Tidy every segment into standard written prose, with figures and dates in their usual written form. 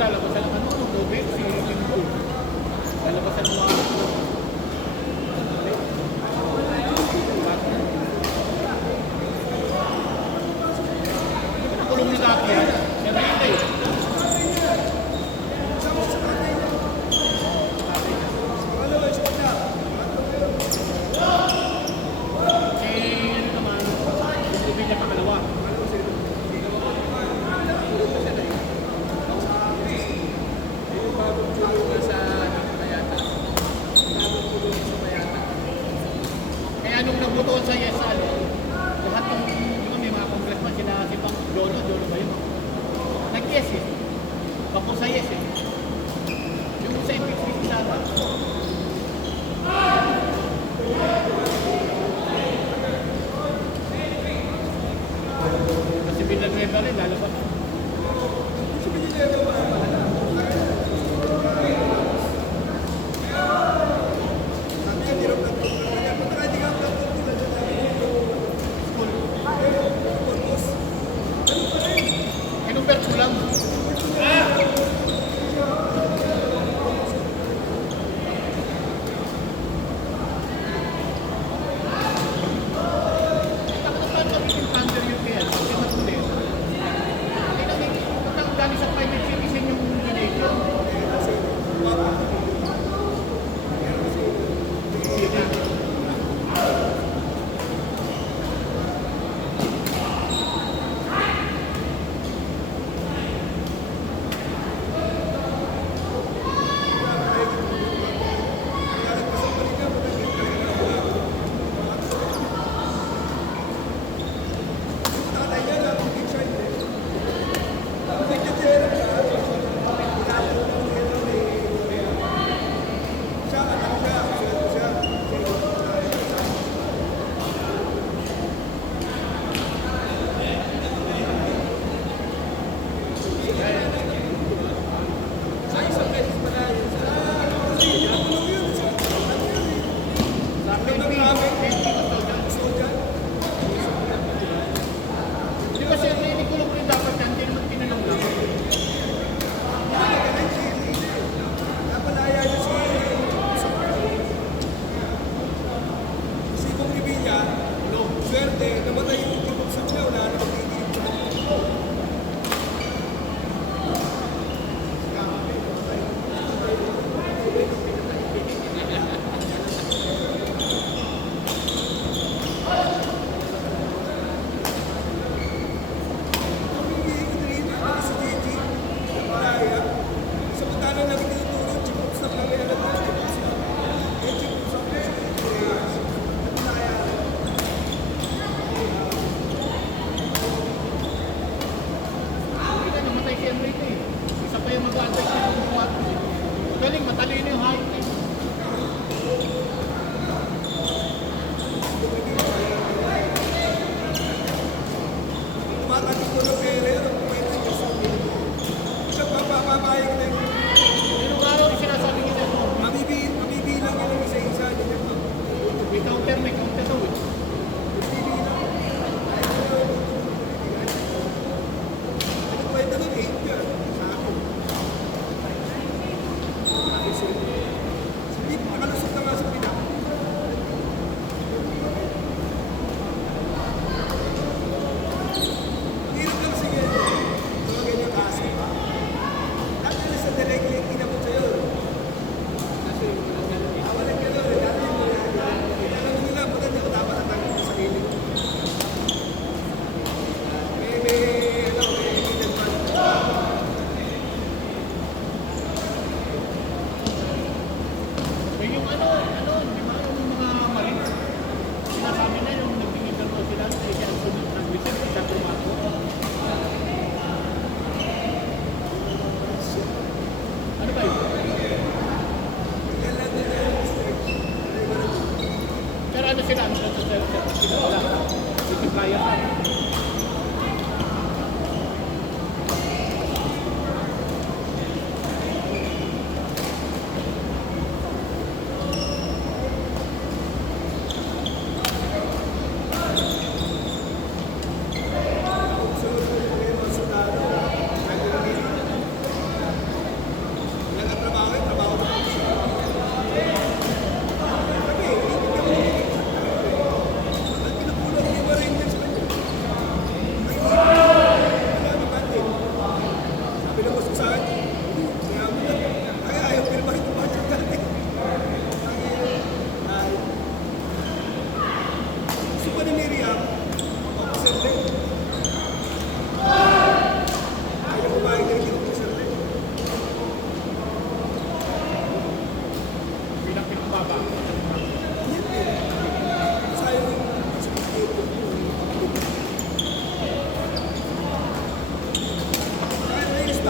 lalabasan ng ano, tubig, si Kimbo. Lalabasan ng mga kulong na dati yan. Yan na yun eh. Kaya nung nagbutuan sa Yesal, lahat ng may mga congressman, sila si Pang Jono ba yun? Nag-yes eh. Bako sa yes eh. Yung sa impeachment si Sara. Kasi Villanueva rin, lalabas. Si Villanueva ba? Lang.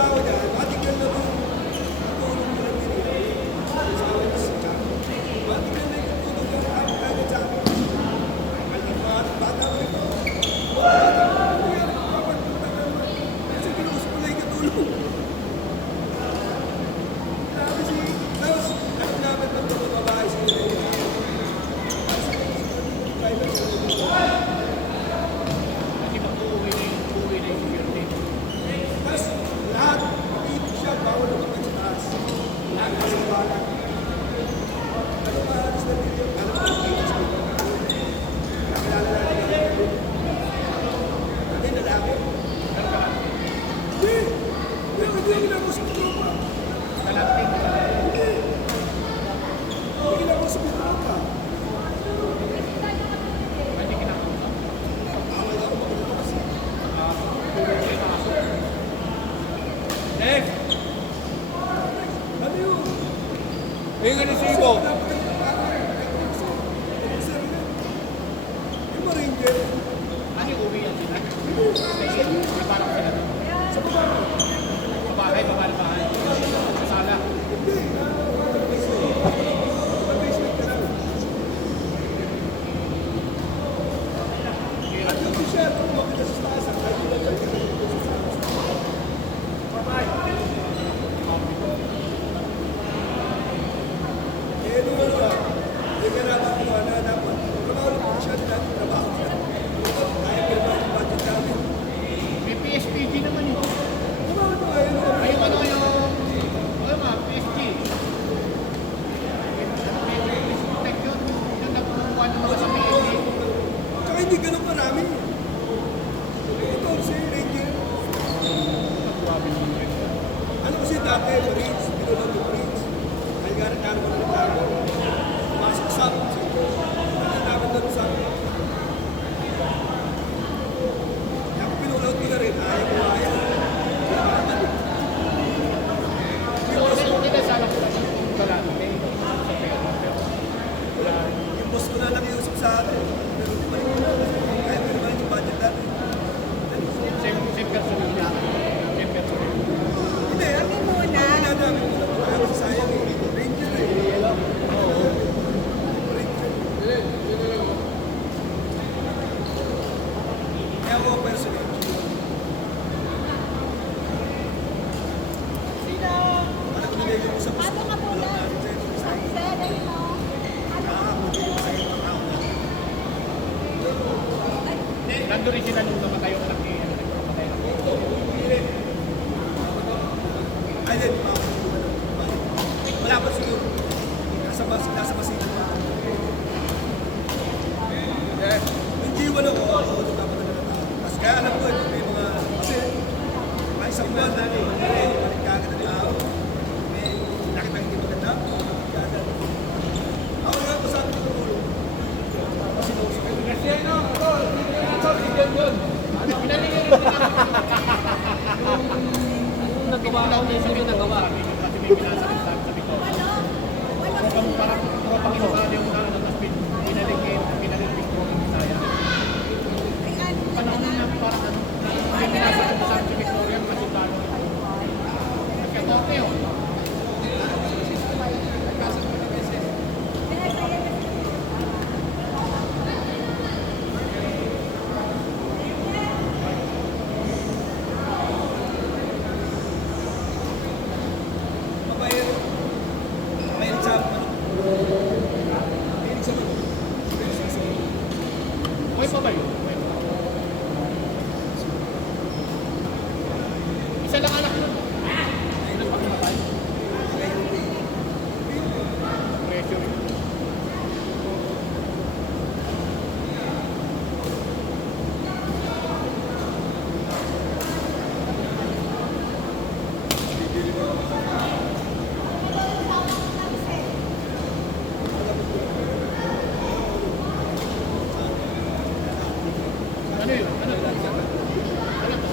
trabaho niya, matignan na rin ang tulong ko lang din. Sa akin na siya. Matignan na yung tulong niya ang kanya sa akin. Alam mo, bata ko ito. Kasi pinuus ko lang yung katulong. Grabe si, tapos, ang namin ng mga babae sa iyo. Kasi mag-uwi na yung security. Tapos, lahat, dito siya, bawal lumapit sa taas. Lahat kasi wala. Ano ba, alis na dito? Ano ba, alis na dito? Nakilala natin yan. Hindi na lalaki. Hindi. Hindi ako ginagawa sa tropa. Talanting. Hindi. Hindi ginagawa sa tropa. Pwede kinakausap. Awal ako, maganda kasi. Next! Ano yun? Yung resibo. Yung Ranger, Ano yung uwi yan sila? May parang sila doon. sa baba. Sa bahay, bahay. Sa sala. Hindi. Mag-basement ka lang. At yung t-shirt, kung makita sa taas, ang kahit ilan lang yung sa taas. Eh, nung ano ba, yung kailangan ko na dapat, trabaho ng t-shirt natin, trabaho niya. Kaya ko naman yung budget namin. May PSPG naman yun. Trabaho ko ngayon. Ay, yung ano yung... Ano nga, PSG. Protect yun. Yung nagpupuan ng mga sa PSG. Tsaka hindi ganun marami. Ito, si Ranger. Ano kasi dati, Marines, pinulong yung Marines. Nagkaroon ng reklamo. Masok sa akin. Namin doon sa akin. Kaya kung pinulong ko na rin, ayaw ko ayaw. Hindi na sana ko lang kung galante. Sa pera. Pero wala rin. Yung boss ko na nakiusap sa akin. Pero di ba rin muna? Kaya ko naman yung budget natin. Same person yung lahat. Same person. Hindi, ang ginagamin ko lang. Ayaw sa sayang eh. Ranger eh. Kaya ako personal. Parang nilagay ko sa boss ko. Walang natin sa ito. Sa akin. Nakakabuti ko sa ito. Nandun rin sila nung namatay yung laki. Namatay ako. Ay, din. Wala pa siguro. Nasa basito. Yung G1 ako, ako dapat na tao. Kasi kaya alam ko, may mga, kasi, may isang buwan na balik kagad ang tao. May nakita hindi maganda. Kagad. Ako nga, pasabi ko tulong. Kasi nausap ko. Kasi ano, si John John. Ano, pinaling yun. Nagawa ako na yung nagawa. Kasi may pinasakit sabi ko. Parang tropang isasali yung ano, tapos pinaling Victoria Bisaya. Panahon na parang ano, may pinasakit sa Victoria kasi paano. Kasi tote yun. Mabait. Mabait sa ano. Mabait sa ano. Okay pa ba yun? Isa lang anak nun. Ayun ang pangmatay. Pressure yun. Ano yun? Ano yun? Ano to?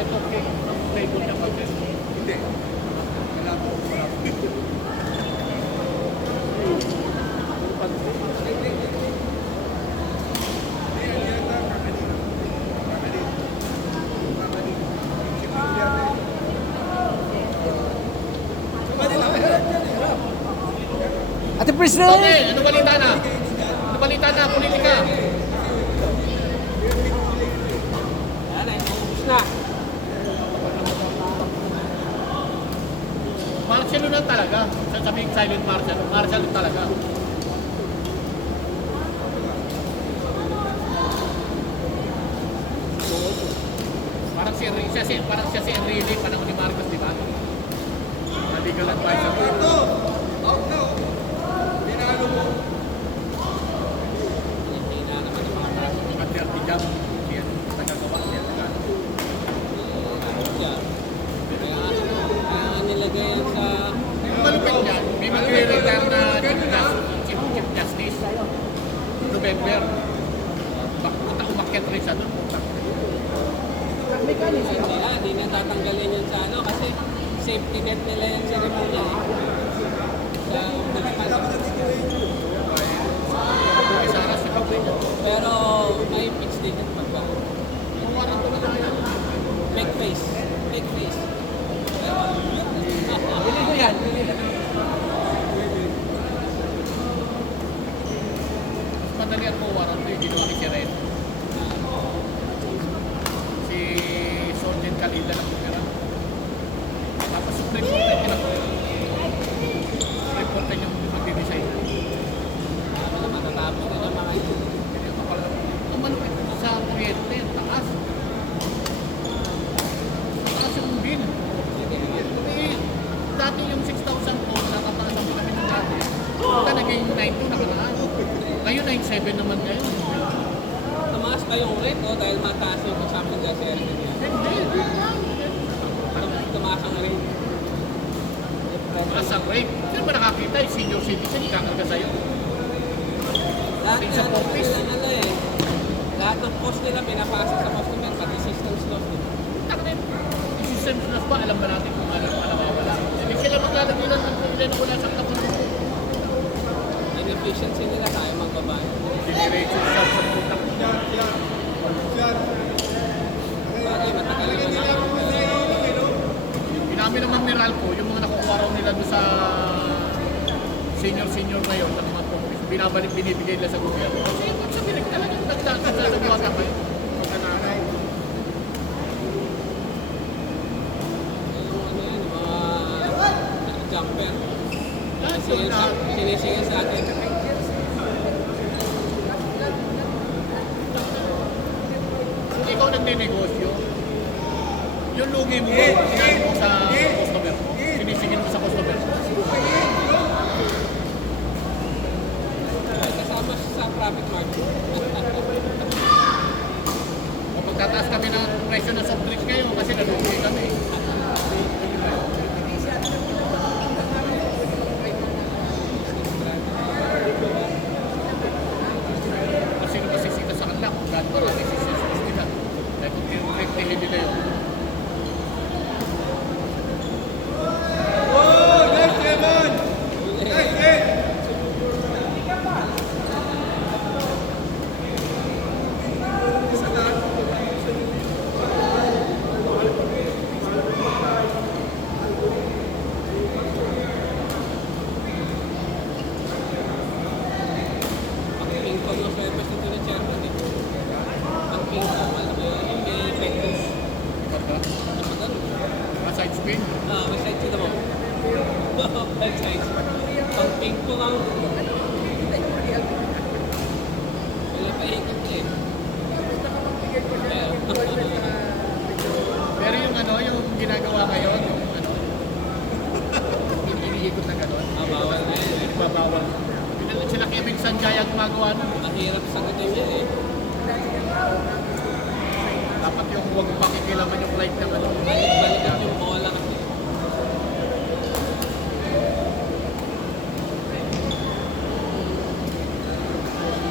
Ito okay. Playbook na pag Hindi. Kailangan ko marami. Surprise na Okay, ano balita na? Ano balita na? Politika. Ayan na, ubus na. Martial na talaga. Sasabihin silent martial. Martial talaga. Parang siya si Enrile, panahon ni Marcos, di ba? Legal advisor. Ito, out na. Tinalo mo. Hindi na naman yung mga kaso. Mga 30 jump. Siya, tagagawa siya. Kaya nilagay yan sa... Yung malupit niyan, may magre-retire na Chief Justice. November. Bakit umakyat rin siya doon? Hindi na tatanggalin yan sa ano kasi safety net nila yan sa Remulla eh. Sa Dapat natituloy nyo. Isara si Pagwin. pero may pitch din yan pagka. Kung warang tulad na yan. Fake face. Fake face. Bili ko yan. Mas madali ang warang ito yung ginawa ni Seren. Si Soljen Kalida ng tumira. Tapos Supreme Court ay pinag-Supreme Court ay yung mag-design. Matatapos na ng mga ito. Ang malupit sa kuryente, taas. Taas yung bill. Eh, dati yung 6,000 po, nakapasang kami ng dati. Ito naging 9,200 nakaraan. Ngayon 9,700 naman ngayon. Tumaas pa yung rate o dahil mataas yung kasama ng gaser. Hindi. Tumaas ang rate. Taas ang rate. Sino ba nakakita? Yung senior citizen, kakarga sa'yo. Lahat Sa yan, office. ano eh. Lahat ng post nila pinapasa sa customer, pati systems loss. Takot yung system plus pa, alam ba natin kung ano ang nawawala. Hindi sila maglalagay lang ng ilan wala sa kapunan. Inefficiency nila tayo magbabago. Generation sa putak. Yan. Bagay, matagal naman na. Inamin naman ni Ralco, yung mga nakukuha raw nila doon sa senior na yun, sa mga office, binibigay nila sa gobyerno. Kasi yung sa binig talaga, nagdasa sa buwata pa yun. Pagkananay. Yung ano yan, yung mga jumper. Lahat yun lahat. Sinisingil sa atin. Kung ikaw nagninegosyo, yung lugi mo ba, sinabi mo sa customer mo, sinisingil mo sa customer mo. Kasama siya sa profit margin. Kung magtataas kami ng presyo ng soft drinks ngayon kasi nalugi kami. Kasi sino masisita sa kanila kung gaano marami sisisita nila. Dahil kung i-reflectihin nila yun. Oh, nice, Evan! Nice, Ed! Isa lang. Ang ping-pong ng service nito ni Chairman eh. Ang ping-pong, alam mo yun, yung may effective. Pagka, Ano ba doon? side spin. May side sila mo. May side. Ang ping-pong ang... Wala pa ikot eh. Pero yung ano, yung ginagawa ngayon, yung ano, yung iniikot na gano'n, Bawal na yun eh. nagbabawal. Sila Kevin Sanjaya gumagawa nun. Mahirap sagutin yun eh. Dapat yung huwag pakikilaman yung flight ng ano. Balik-balikan yung bola kasi.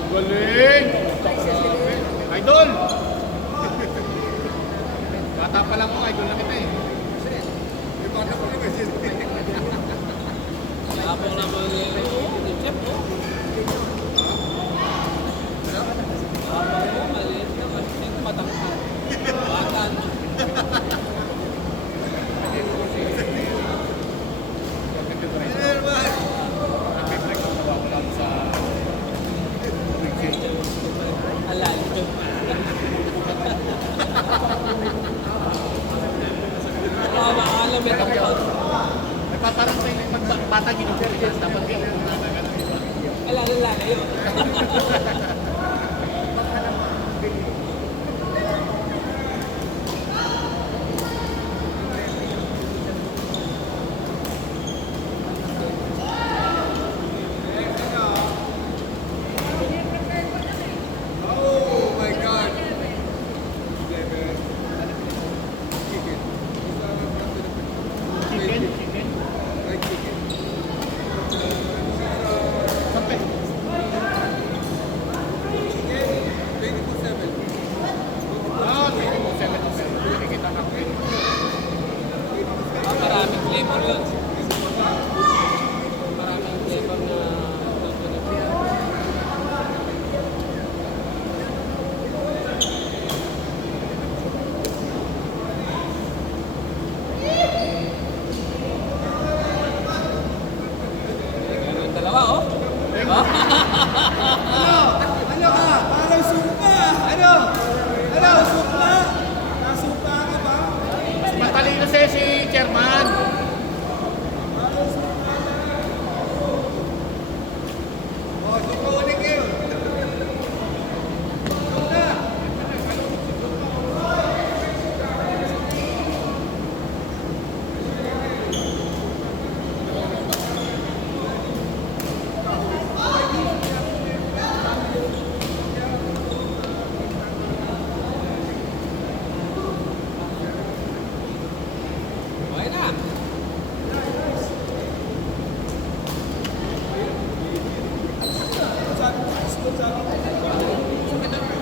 Galing! Idol! Bata pa lang po, idol na kita eh. May baka pa naman siya. Labong naman yung chef mo. Labong mo, maliit na kasi matangkad. Bata no. Evan! Nag-break ang bawal.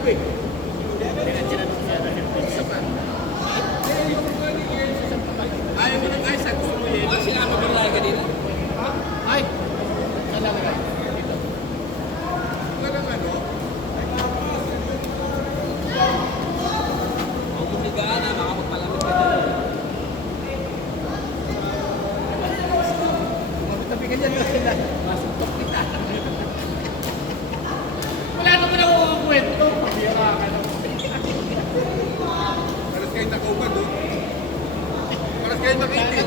eh. Kaya tinanong siya na yung isa pa. Ayaw mo ng ice, gusto mo yun. Ano sinabi ko na kanina? Ay! Saan lang ka? Dito. Talagang ano, Huwag mong higaan na, baka magpalamig ka dyan. Tabi ka dyan kasi na masuntok kita. Wala naman ako kwento. Pabira ka naman. paras kayo nakauban, no? Paras kayo nakitim.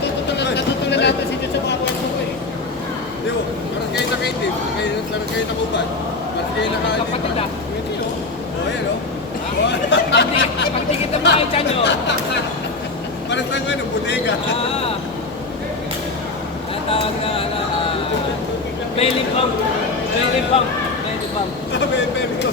Natutunan natin si Diyos sa mga kwento ko eh. Di mo, paras kayo nakitim. Paras kayo nakauban. Paras kayo nakaalim. Kapatid ah. Pwede yun. O, yan, no? Pag di kita mga dyan nyo. Paras lang ano, bodega. Natawag na, belly pump. Belly pump. Belly pump. Sabi, baby ko.